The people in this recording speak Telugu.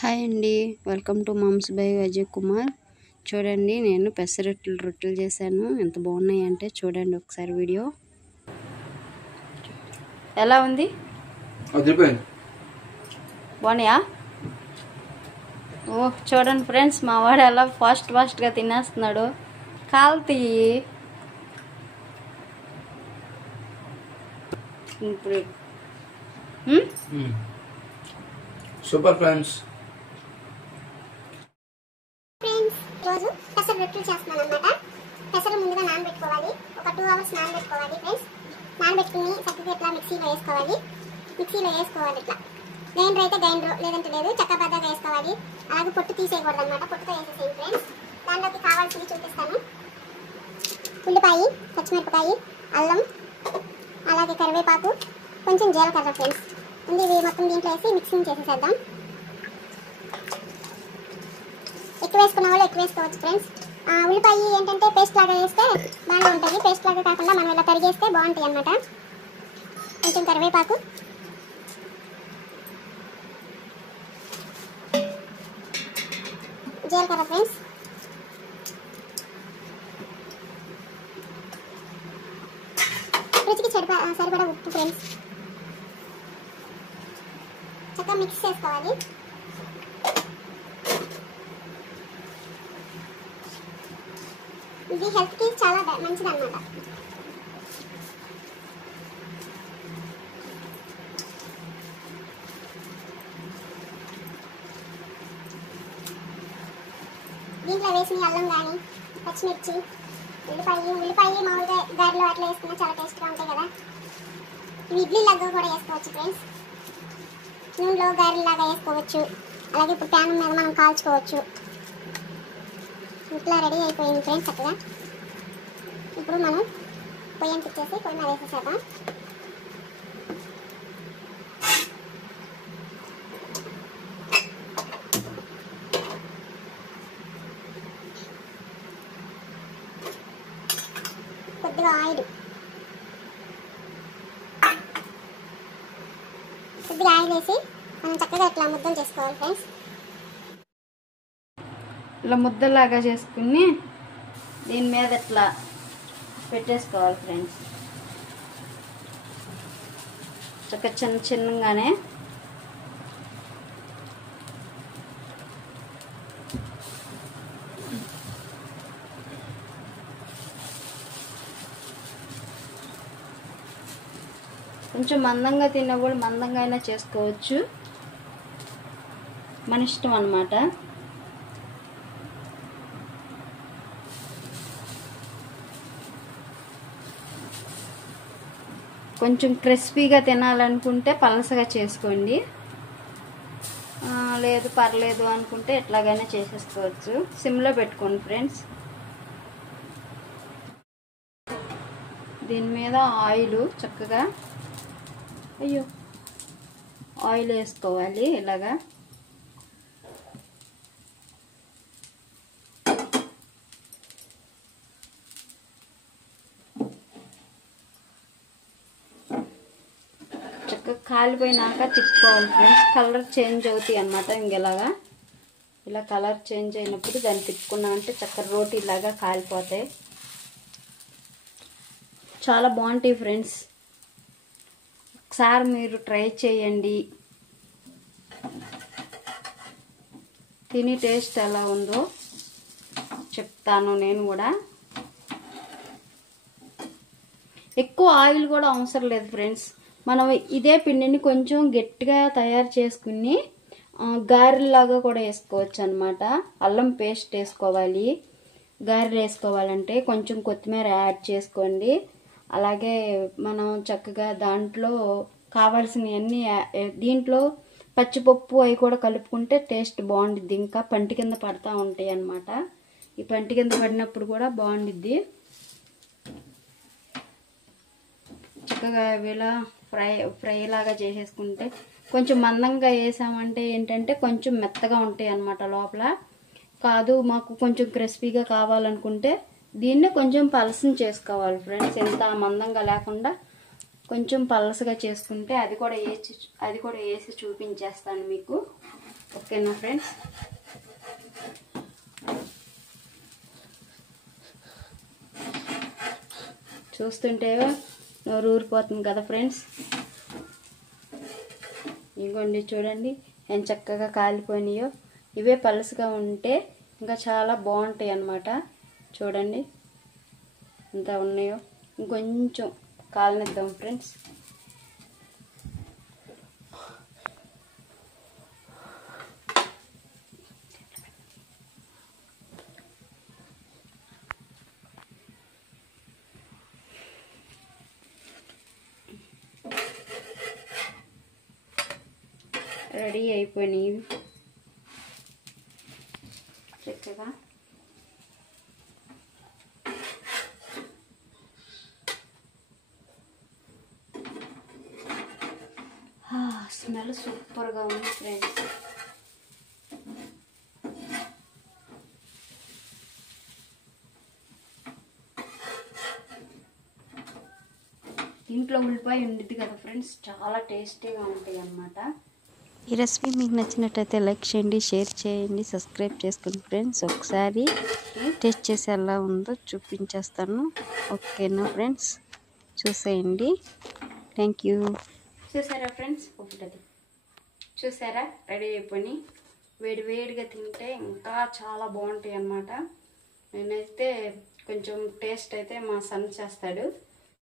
హాయ్ అండి, welcome to mom's by Ajay Kumar. చూడండి, నేను రొట్టెలు చేశాను. ఎంత బాగున్నాయి అంటే చూడండి ఒకసారి వీడియో. ఎలా ఉంది? బాగున్నాయా? ఓ చూడండి ఫ్రెండ్స్, మా వాడు ఎలా ఫాస్ట్గా తినేస్తున్నాడు. కాల్తీ సూపర్ ఫ్రెండ్స్. రోజు పెసర రొట్టెలు చేస్తున్నాను అన్నమాట. పెసర ముందుగా నానబెట్టుకోవాలి. ఒక 2 అవర్స్ నానబెట్టుకోవాలి ఫ్రెండ్స్. నానబెట్టుకుని చక్కగా ఇట్లా మిక్సీలో వేసుకోవాలి. ఇట్లా గ్రైండర్ అయితే గ్రైండర్, లేదంటే లేదు, చక్కబద్దగా వేసుకోవాలి. అలాగే పొట్టు తీసేయకూడదు అన్నమాట. పొట్టుతో వేసేసేయండి ఫ్రెండ్స్. దాంట్లోకి కావాల్సింది చూపిస్తాను. ఉల్లిపాయ, పచ్చిమిరపకాయ, అల్లం, అలాగే కరివేపాకు, కొంచెం జీలకర్ర ఫ్రెండ్స్. ముందు ఇవి మొత్తం దీంట్లో వేసి మిక్సింగ్ చేసేసేద్దాం. ఎక్కువ వేసుకున్న వాళ్ళు ఎక్కువ వేసుకోవచ్చు ఫ్రెండ్స్. ఉల్లిపాయ ఏంటంటే పేస్ట్ లాగా వేస్తే బాగానే ఉంటుంది. పేస్ట్ లాగా కాకుండా మనం ఇలా తరిగేస్తే బాగుంటాయి అన్నమాట. కొంచెం కరివేపాకు, జీలకర్ర ఫ్రెండ్స్, రుచికి సరిపడా ఉప్పు ఫ్రెండ్స్. చక్కగా మిక్స్ చేసుకోవాలి. ఇది హెల్త్కి చాలా మంచిది అన్నమాట. దీంట్లో వేసిన అల్లం కానీ, పచ్చిమిర్చి, ఉల్లిపాయ మామూలుగా గారెలో అట్లా వేసుకున్నా చాలా టేస్ట్గా ఉంటాయి కదా. ఇవి ఇడ్లీ లాగా కూడా వేసుకోవచ్చు ఫ్రెండ్స్. నూనెలో గారెలాగా వేసుకోవచ్చు. అలాగే ఇప్పుడు ప్యాన్ మీద మనం కాల్చుకోవచ్చు. ఇట్లా రెడీ అయిపోయింది ఫ్రెండ్స్ చక్కగా. ఇప్పుడు మనం పొయ్యి అంటించేసి పొయ్యి మీద వేసేసేద్దాం. కొద్దిగా ఆయిల్ వేసి మనం చక్కగా ఇట్లా ముద్దలు చేసుకోవాలి ఫ్రెండ్స్. ఇలా ముద్దలాగా చేసుకుని దీని మీద ఇట్లా పెట్టేసుకోవాలి ఫ్రెండ్స్. చక్కగా చిన్నగానే కొంచెం మందంగా తిన్నా కూడా మందంగా అయినా చేసుకోవచ్చు, మన ఇష్టం అన్నమాట. కొంచెం క్రిస్పీగా తినాలనుకుంటే పలసగా చేసుకోండి, లేదు పర్లేదు అనుకుంటే ఎట్లాగైనా చేసేసుకోవచ్చు. సిమ్లో పెట్టుకోండి ఫ్రెండ్స్. దీని మీద చక్కగా ఆయిల్ వేసుకోవాలి ఇలాగా. కాలిపోయినాక తిప్పుకోవాలి ఫ్రెండ్స్. కలర్ చేంజ్ అవుతాయి అన్నమాట. ఇలా కలర్ చేంజ్ అయినప్పుడు దాన్ని తిప్పుకున్నామంటే చక్కర రోటీ ఇలాగా కాలిపోతాయి. చాలా బాగుంటాయి ఫ్రెండ్స్. ఒకసారి మీరు ట్రై చేయండి, తిని టేస్ట్ ఎలా ఉందో చెప్తాను నేను కూడా. ఎక్కువ ఆయిల్ కూడా అవసరం లేదు ఫ్రెండ్స్. మనం ఇదే పిండిని కొంచెం గట్టిగా తయారు చేసుకుని గారెలాగా కూడా వేసుకోవచ్చు అన్నమాట. అల్లం పేస్ట్ వేసుకోవాలి. గారెలు వేసుకోవాలంటే కొంచెం కొత్తిమీర యాడ్ చేసుకోండి. అలాగే మనం చక్కగా దాంట్లో కావాల్సినవన్నీ దీంట్లో పచ్చిపప్పు అవి కూడా కలుపుకుంటే టేస్ట్ బాగుండిద్ది. ఇంకా పంటి కింద పడతా ఉంటాయి అన్నమాట. ఈ పంటి కింద పడినప్పుడు కూడా బాగుండిద్ది. చక్కగా ఇలా ఫ్రై లాగా చేసేసుకుంటే కొంచెం మందంగా వేసామంటే ఏంటంటే కొంచెం మెత్తగా ఉంటాయి అన్నమాట లోపల. కాదు మాకు కొంచెం క్రిస్పీగా కావాలనుకుంటే దీన్ని కొంచెం పలసని చేసుకోవాలి ఫ్రెండ్స్. ఎంత మందంగా లేకుండా కొంచెం పలసగా చేసుకుంటే అది కూడా వేసి చూపించేస్తాను మీకు. ఓకేనా ఫ్రెండ్స్? చూస్తుంటే నోరు ఊరిపోతుంది కదా ఫ్రెండ్స్. ఇదిగోండి చూడండి ఎంత చక్కగా కాలిపోయినాయో. ఇవే పలుసుగా ఉంటే ఇంకా చాలా బాగుంటాయి అన్నమాట. చూడండి ఎంత ఉన్నాయో. ఇంకొంచెం కాలనిద్దాం ఫ్రెండ్స్. రెడీ అయిపోయినాయి చక్కగా. స్మెల్ సూపర్గా ఉంది ఫ్రెండ్స్. ఇంట్లో ఉల్లిపాయ ఉండిద్ది కదా ఫ్రెండ్స్, చాలా టేస్టీగా ఉంటాయి అన్నమాట. ఈ రెసిపీ మీకు నచ్చినట్టయితే లైక్ చేయండి, షేర్ చేయండి, సబ్స్క్రైబ్ చేసుకోండి ఫ్రెండ్స్. ఒకసారి టేస్ట్ చేసి ఎలా ఉందో చూపించేస్తాను. ఓకేనా ఫ్రెండ్స్? చూసేయండి. Thank you. చూసారా ఫ్రెండ్స్? ఒకటి చూసారా రెడీ అయిపోయి వేడి వేడిగా తింటే ఇంకా చాలా బాగుంటాయి అన్నమాట. నేనైతే కొంచెం టేస్ట్ అయితే మా సన్ చేస్తాడు.